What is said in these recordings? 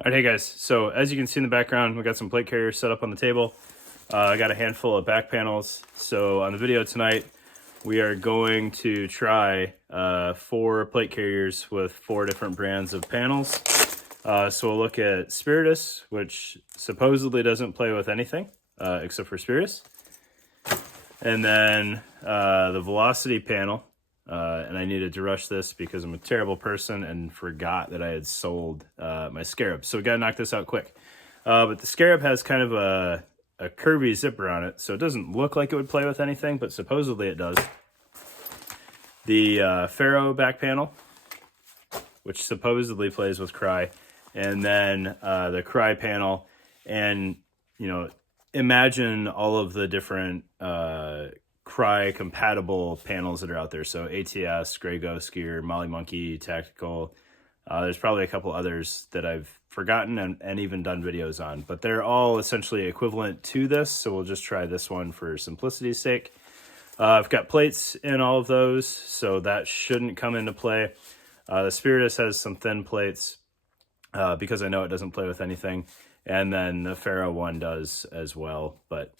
All right, hey guys. So as you can see in the background, we got some plate carriers set up on the table. I got a handful of back panels. So on the video tonight, we are going to try 4 plate carriers with 4 different brands of panels. So we'll look at Spiritus, which supposedly doesn't play with anything except for Spiritus. And then the Velocity panel. And I needed to rush this because I'm a terrible person and forgot that I had sold my Scarab. So we got to knock this out quick. But the Scarab has kind of a curvy zipper on it, so it doesn't look like it would play with anything, but supposedly it does. The Ferro back panel, which supposedly plays with Crye, and then the Crye panel, and imagine all of the different Crye compatible panels that are out there. So ATS, Grey Ghost Gear, Molly Monkey, Tactical. There's probably a couple others that I've forgotten and even done videos on, but they're all essentially equivalent to this. So we'll just try this one for simplicity's sake. I've got plates in all of those, so that shouldn't come into play. The Spiritus has some thin plates because I know it doesn't play with anything. And then the Ferro one does as well. But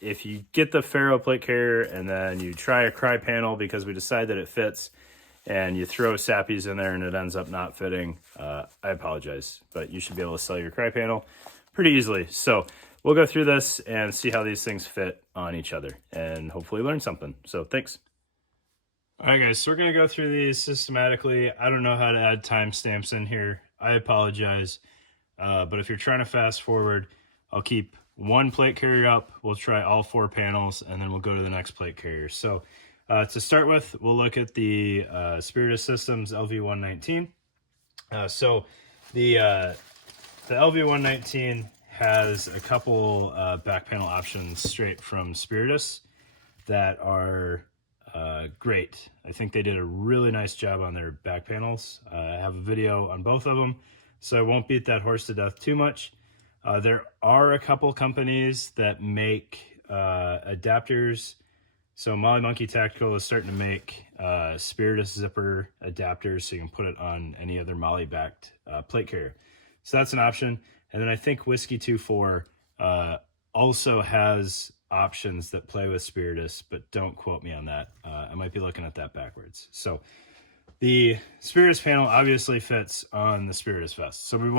if you get the Ferro plate carrier and then you try a Crye panel because we decide that it fits and you throw sappies in there and it ends up not fitting, I apologize, but you should be able to sell your Crye panel pretty easily. So we'll go through this and see how these things fit on each other and hopefully learn something. So thanks. All right, guys, so we're going to go through these systematically. I don't know how to add timestamps in here. I apologize. But if you're trying to fast forward, I'll keep one plate carrier up, we'll try all 4 panels, and then we'll go to the next plate carrier. So to start with, we'll look at the Spiritus Systems LV119. So the LV119 has a couple back panel options straight from Spiritus that are great. I think they did a really nice job on their back panels. I have a video on both of them, so I won't beat that horse to death too much. There are a couple companies that make adapters. So Molly Monkey Tactical is starting to make Spiritus zipper adapters so you can put it on any other Molly backed plate carrier. So that's an option. And then I think Whiskey 24 also has options that play with Spiritus, but don't quote me on that. I might be looking at that backwards. So the Spiritus panel obviously fits on the Spiritus vest, so we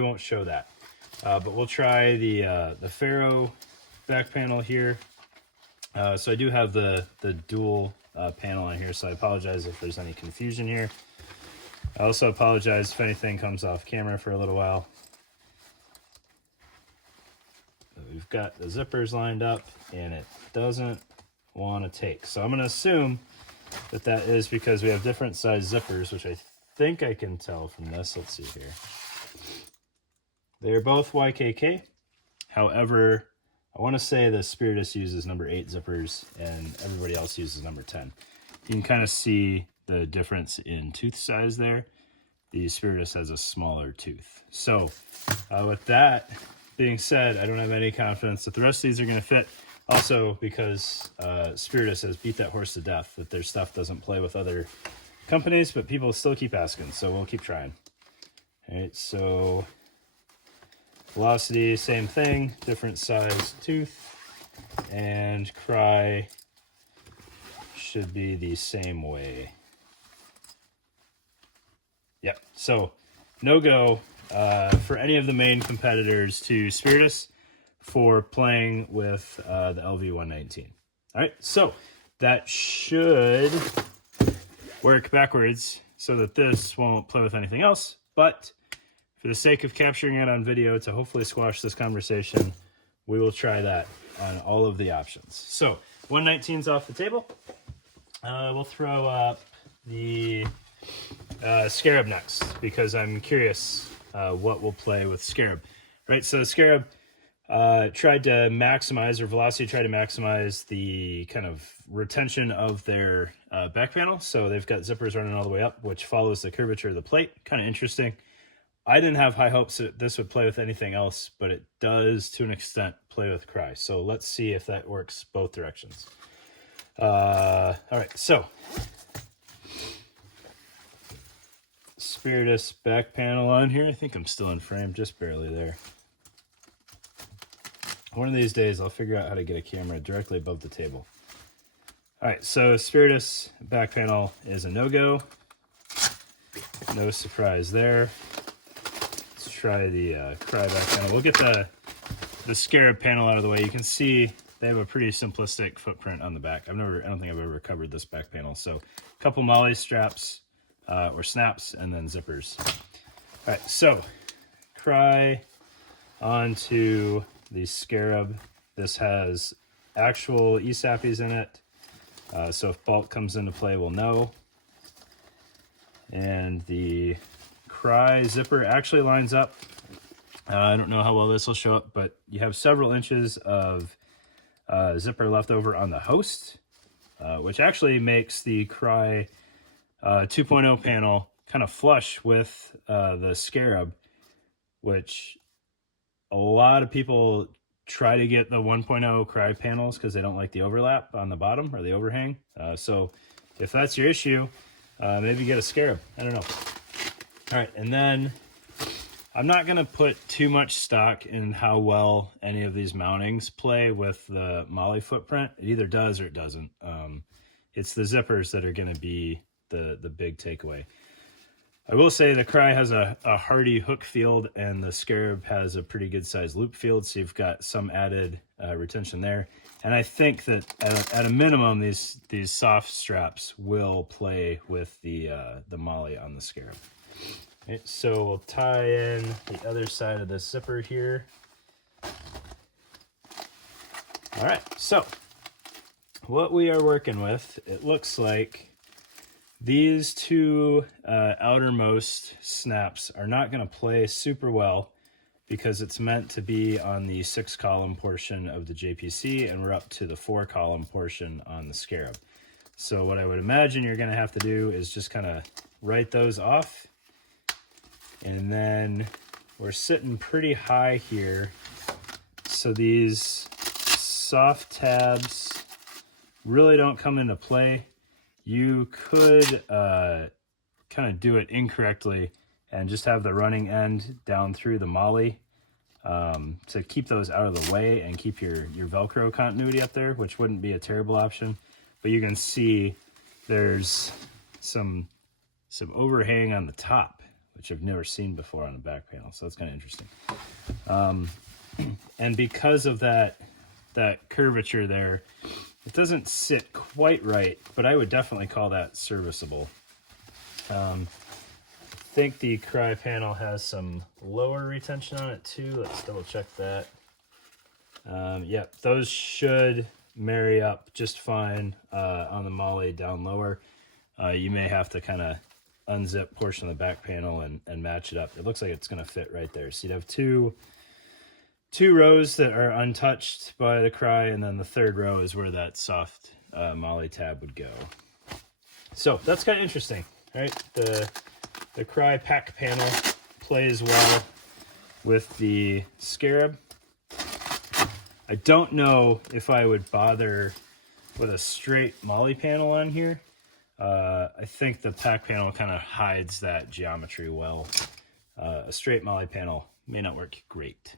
won't show that. But we'll try the Ferro back panel here. So I do have the dual panel on here, so I apologize if there's any confusion here. I also apologize if anything comes off camera for a little while. We've got the zippers lined up, and it doesn't want to take. So I'm going to assume that that is because we have different size zippers, which I think I can tell from this. Let's see here. They're both YKK. However, I want to say the Spiritus uses number 8 zippers and everybody else uses number 10. You can kind of see the difference in tooth size there. The Spiritus has a smaller tooth. So with that being said, I don't have any confidence that the rest of these are going to fit. Also because Spiritus has beat that horse to death that their stuff doesn't play with other companies, but people still keep asking, so we'll keep trying. All right, so Velocity, same thing, different size tooth, and Crye should be the same way. Yep, so no go for any of the main competitors to Spiritus for playing with the LV119. All right, so that should work backwards so that this won't play with anything else, but for the sake of capturing it on video to hopefully squash this conversation, we will try that on all of the options. So 119's off the table. We'll throw up the Scarab next because I'm curious what will play with Scarab. Right, so Scarab tried to maximize, or Velocity tried to maximize the kind of retention of their back panel. So they've got zippers running all the way up, which follows the curvature of the plate. Kind of interesting. I didn't have high hopes that this would play with anything else, but it does, to an extent, play with Crye. So let's see if that works both directions. All right, so Spiritus back panel on here. I think I'm still in frame, just barely there. One of these days I'll figure out how to get a camera directly above the table. All right, so Spiritus back panel is a no-go. No surprise there. Let's try the Crye back panel. We'll get the Scarab panel out of the way. You can see they have a pretty simplistic footprint on the back. I don't think I've ever covered this back panel. So a couple MOLLE straps or snaps and then zippers. All right, so Crye onto the Scarab. This has actual ESAPs in it. So if bulk comes into play, we'll know. And the Crye zipper actually lines up. I don't know how well this will show up, but you have several inches of zipper left over on the host, which actually makes the Crye 2.0 panel kind of flush with the Scarab, which a lot of people try to get the 1.0 Crye panels because they don't like the overlap on the bottom or the overhang. So if that's your issue, maybe get a Scarab. I don't know. All right, and then I'm not going to put too much stock in how well any of these mountings play with the MOLLE footprint. It either does or it doesn't. It's the zippers that are going to be the big takeaway. I will say the Crye has a hardy hook field and the Scarab has a pretty good sized loop field, so you've got some added retention there. And I think that at a minimum, these soft straps will play with the MOLLE on the Scarab. Okay, so we'll tie in the other side of the zipper here. All right, so what we are working with, it looks like these two outermost snaps are not going to play super well because it's meant to be on the 6-column portion of the JPC, and we're up to the 4-column portion on the Scarab. So what I would imagine you're going to have to do is just kind of write those off. And then we're sitting pretty high here. So these soft tabs really don't come into play. You could kind of do it incorrectly and just have the running end down through the MOLLE to keep those out of the way and keep your Velcro continuity up there, which wouldn't be a terrible option. But you can see there's some overhang on the top, which I've never seen before on the back panel. So that's kind of interesting. And because of that curvature there, it doesn't sit quite right, but I would definitely call that serviceable. I think the Crye panel has some lower retention on it too. Let's double check that. Yep, those should marry up just fine on the MOLLE down lower. You may have to kind of unzip portion of the back panel and match it up. It looks like it's going to fit right there. So you'd have two rows that are untouched by the Crye, and then the third row is where that soft MOLLE tab would go. So that's kind of interesting. All right, the Crye pack panel plays well with the Scarab. I don't know if I would bother with a straight MOLLE panel on here. I think the pack panel kind of hides that geometry well. A straight MOLLE panel may not work great.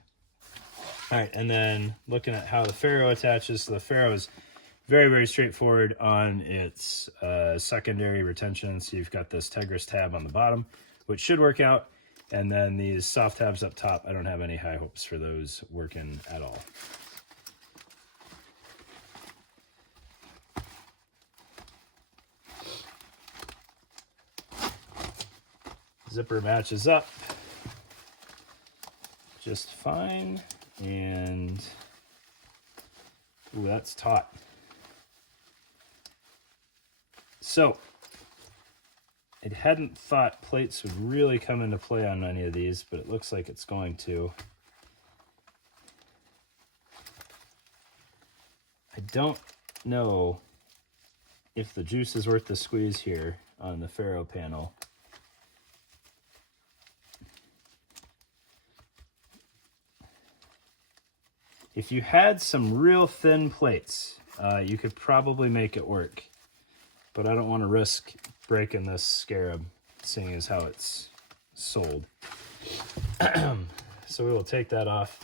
All right, and then looking at how the Ferro attaches, so the Ferro is very, very straightforward on its secondary retention. So you've got this Tegris tab on the bottom, which should work out. And then these soft tabs up top, I don't have any high hopes for those working at all. Zipper matches up just fine. And ooh, that's taut. So I hadn't thought plates would really come into play on any of these, but it looks like it's going to. I don't know if the juice is worth the squeeze here on the Ferro panel. If you had some real thin plates, you could probably make it work, but I don't want to risk breaking this Scarab, seeing as how it's sold. So we will take that off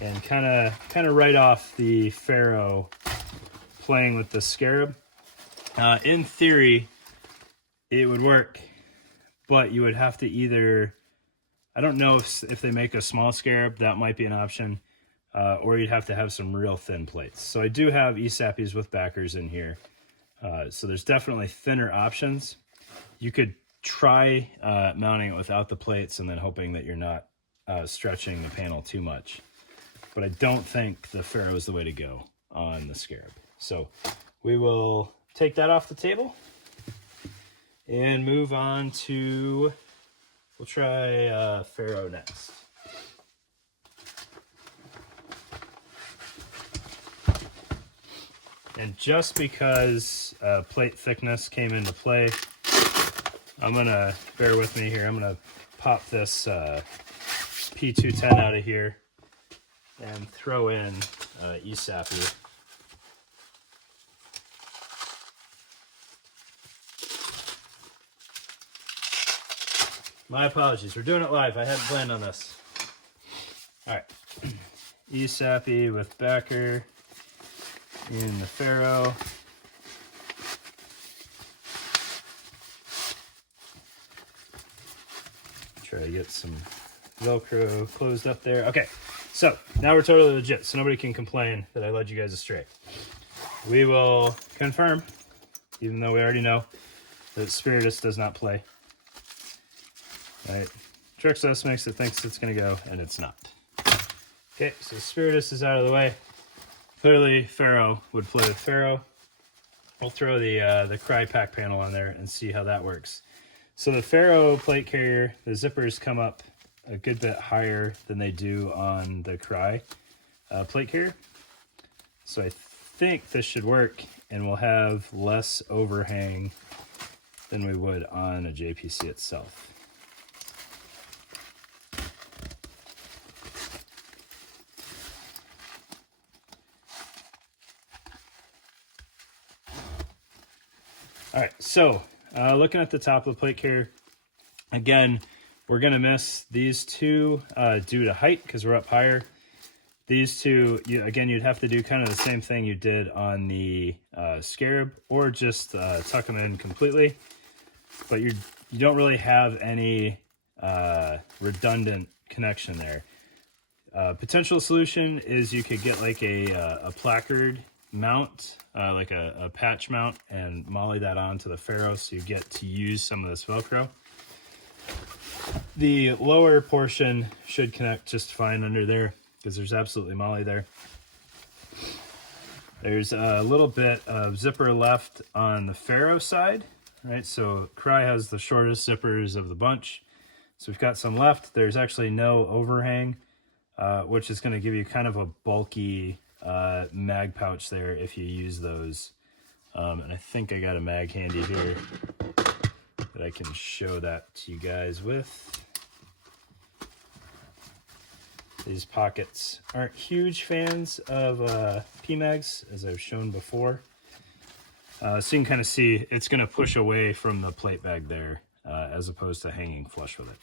and kind of write off the Ferro playing with the Scarab. In theory, it would work, but you would have to either, I don't know if they make a small Scarab, that might be an option, or you'd have to have some real thin plates. So I do have ESAPs with backers in here. So there's definitely thinner options. You could try mounting it without the plates and then hoping that you're not stretching the panel too much. But I don't think the Ferro is the way to go on the Scarab. So we will take that off the table and move on to, we'll try Ferro next. And just because plate thickness came into play, I'm gonna, bear with me here, I'm gonna pop this P210 out of here and throw in ESAP. My apologies, we're doing it live. I hadn't planned on this. All right, ESAP with backer in the Ferro. Try to get some Velcro closed up there. Okay, so now we're totally legit, so nobody can complain that I led you guys astray. We will confirm, even though we already know, that Spiritus does not play. All right, Trixos makes it thinks it's gonna go, and it's not. Okay, so Spiritus is out of the way. Clearly, Ferro would play with Ferro. We'll throw the Crye pack panel on there and see how that works. So the Ferro plate carrier, the zippers come up a good bit higher than they do on the Crye plate carrier. So I think this should work, and we'll have less overhang than we would on a JPC itself. All right, so looking at the top of the plate carrier, again, we're gonna miss these two due to height because we're up higher. These two, again, you'd have to do kind of the same thing you did on the Scarab, or just tuck them in completely. But you don't really have any redundant connection there. Potential solution is you could get like a placard mount, like a patch mount, and molly that onto the Ferro so you get to use some of this Velcro. The lower portion should connect just fine under there because there's absolutely molly there. There's a little bit of zipper left on the Ferro side, right? So Crye has the shortest zippers of the bunch. So we've got some left. There's actually no overhang, which is going to give you kind of a bulky mag pouch there if you use those. And I think I got a mag handy here that I can show that to you guys with. These pockets aren't huge fans of PMags, as I've shown before. So you can kind of see it's going to push away from the plate bag there, as opposed to hanging flush with it.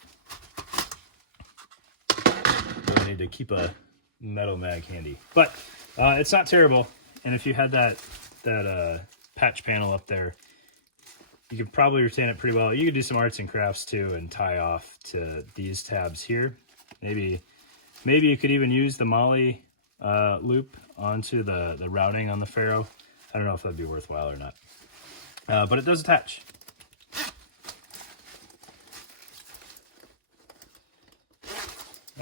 So I need to keep a metal mag handy. But it's not terrible, and if you had that patch panel up there, you could probably retain it pretty well. You could do some arts and crafts too and tie off to these tabs here. Maybe you could even use the molly loop onto the routing on the Ferro. I don't know if that'd be worthwhile or not, but it does attach.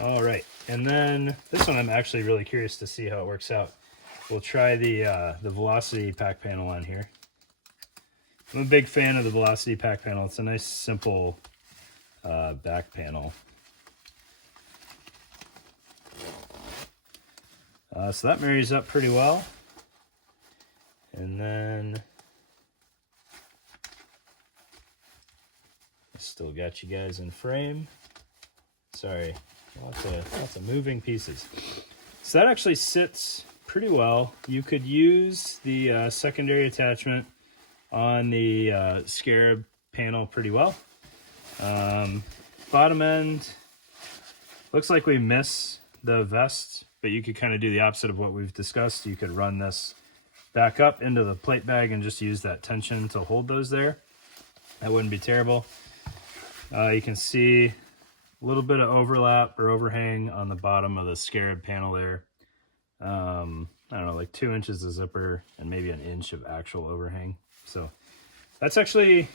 All right, and then this one I'm actually really curious to see how it works out. We'll try the Velocity pack panel on here. I'm a big fan of the Velocity pack panel. It's a nice, simple back panel. So that marries up pretty well. And then still got you guys in frame. Sorry, lots of moving pieces. So that actually sits pretty well. You could use the secondary attachment on the Scarab panel pretty well. Bottom end, looks like we miss the vest, but you could kind of do the opposite of what we've discussed. You could run this back up into the plate bag and just use that tension to hold those there. That wouldn't be terrible. You can see a little bit of overlap or overhang on the bottom of the Scarab panel there. I don't know, like 2 inches of zipper and maybe an inch of actual overhang. So that's actually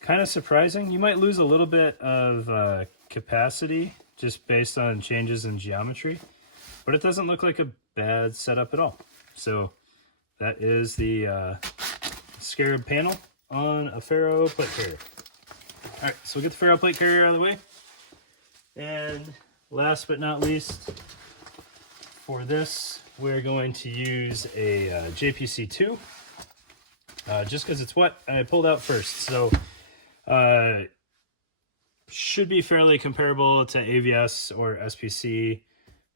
kind of surprising. You might lose a little bit of capacity just based on changes in geometry, but it doesn't look like a bad setup at all. So that is the Scarab panel on a Ferro plate carrier. All right, so we'll get the Ferro plate carrier out of the way. And last but not least, for this, we're going to use a JPC 2, just because it's what I pulled out first. So should be fairly comparable to AVS or SPC,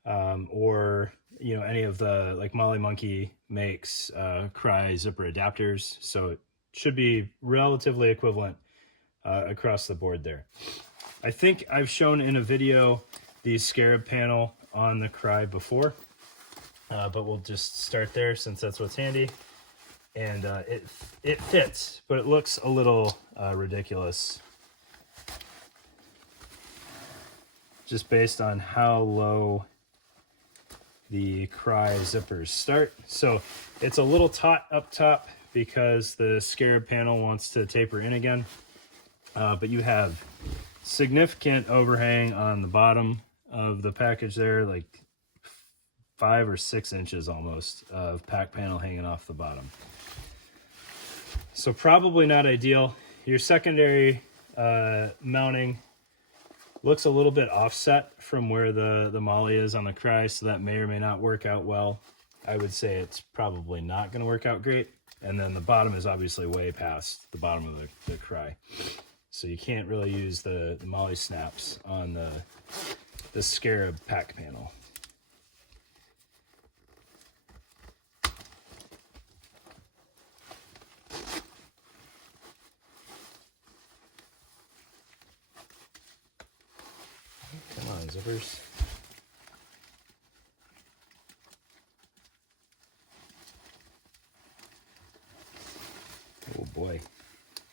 or any of the like Molly Monkey makes Crye zipper adapters. So it should be relatively equivalent across the board there. I think I've shown in a video the Scarab panel on the Crye before, but we'll just start there since that's what's handy. And it fits, but it looks a little ridiculous just based on how low the Crye zippers start. So it's a little taut up top because the Scarab panel wants to taper in again, but you have significant overhang on the bottom of the package there, like 5 or 6 inches almost of pack panel hanging off the bottom. So probably not ideal. Your secondary mounting looks a little bit offset from where the Molly is on the Crye, so that may or may not work out well. I would say it's probably not going to work out great. And then the bottom is obviously way past the bottom of the Crye. So you can't really use the Molly snaps on the Scarab pack panel. Come on, zippers. Oh boy,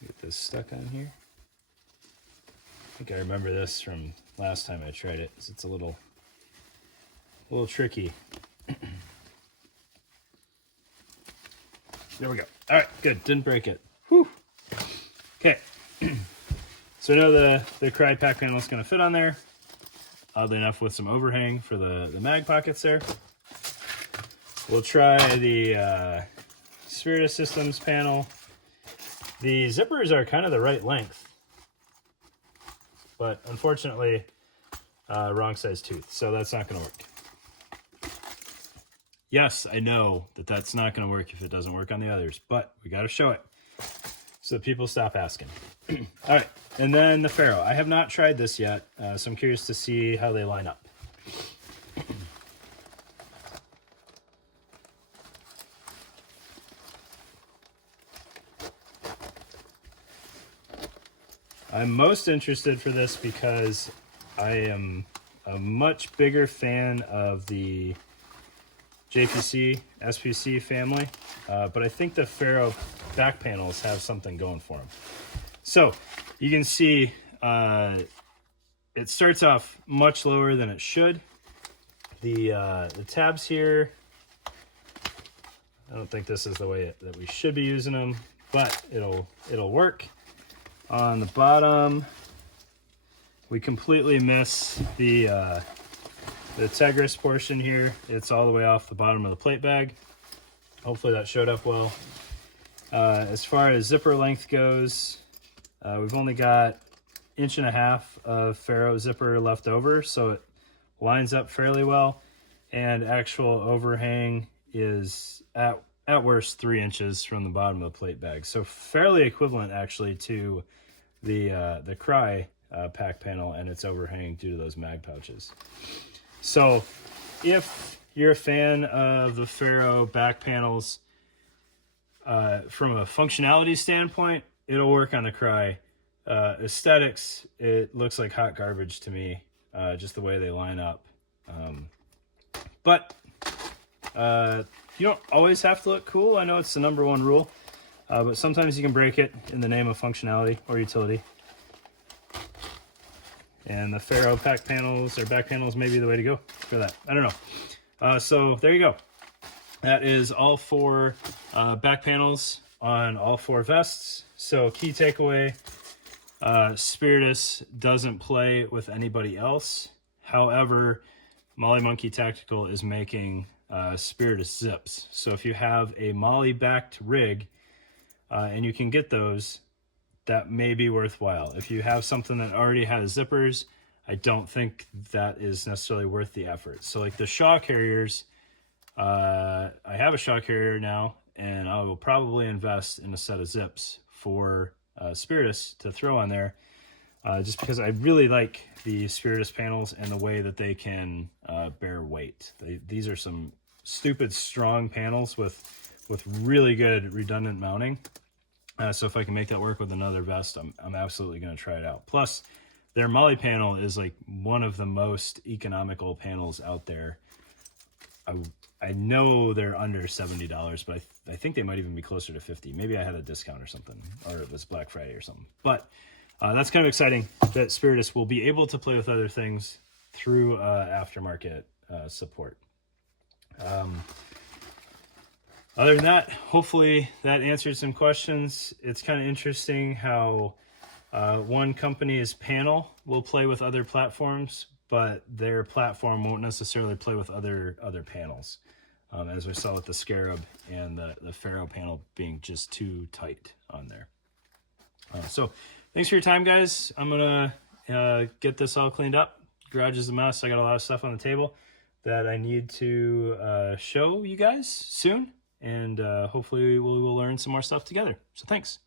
get this stuck on here. I think I remember this from last time I tried it. It's a little tricky. There we go. All right, good. Didn't break it. Whew. Okay. So now the Crye pack panel is going to fit on there. Oddly enough, with some overhang for the mag pockets there. We'll try the Spiritus Systems panel. The zippers are kind of the right length, but unfortunately, wrong size tooth, so that's not going to work. Yes, I know that that's not going to work if it doesn't work on the others, but we got to show it so that people stop asking. All right, and then the Ferro. I have not tried this yet, so I'm curious to see how they line up. I'm most interested for this because I am a much bigger fan of the JPC, SPC family, but I think the Ferro back panels have something going for them. So you can see it starts off much lower than it should. The tabs here, I don't think this is the way that we should be using them, but it'll work. On the bottom, we completely miss the Tegris portion here. It's all the way off the bottom of the plate bag. Hopefully that showed up well. As far as zipper length goes, we've only got 1.5 inches of Ferro zipper left over, so it lines up fairly well. And actual overhang is at worst 3 inches from the bottom of the plate bag. So fairly equivalent actually to the Crye pack panel and its overhang due to those mag pouches. So if you're a fan of the Ferro back panels, from a functionality standpoint, it'll work on the Crye. Aesthetics, it looks like hot garbage to me, just the way they line up. But you don't always have to look cool. I know it's the #1 rule, but sometimes you can break it in the name of functionality or utility. And the Ferro back panels may be the way to go for that. I don't know. So there you go. That is all 4 back panels on all 4 vests. So key takeaway, Spiritus doesn't play with anybody else. However, Molly Monkey Tactical is making Spiritus zips. So if you have a Molly backed rig and you can get those, that may be worthwhile. If you have something that already has zippers, I don't think that is necessarily worth the effort. So like the Shaw carriers, I have a Shaw carrier now, and I will probably invest in a set of zips for Spiritus to throw on there, just because I really like the Spiritus panels and the way that they can bear weight. These are some stupid strong panels with really good redundant mounting. So if I can make that work with another vest, I'm absolutely going to try it out. Plus, their Molly panel is like one of the most economical panels out there. I know they're under $70, but I think they might even be closer to $50. Maybe I had a discount or something, or it was Black Friday or something. But that's kind of exciting that Spiritus will be able to play with other things through aftermarket support. Other than that, hopefully that answered some questions. It's kind of interesting how one company's panel will play with other platforms, but their platform won't necessarily play with other panels, as we saw with the Scarab and the Ferro panel being just too tight on there. So thanks for your time, guys. I'm going to get this all cleaned up. Garage is a mess. I got a lot of stuff on the table that I need to show you guys soon. And hopefully we will learn some more stuff together. So thanks.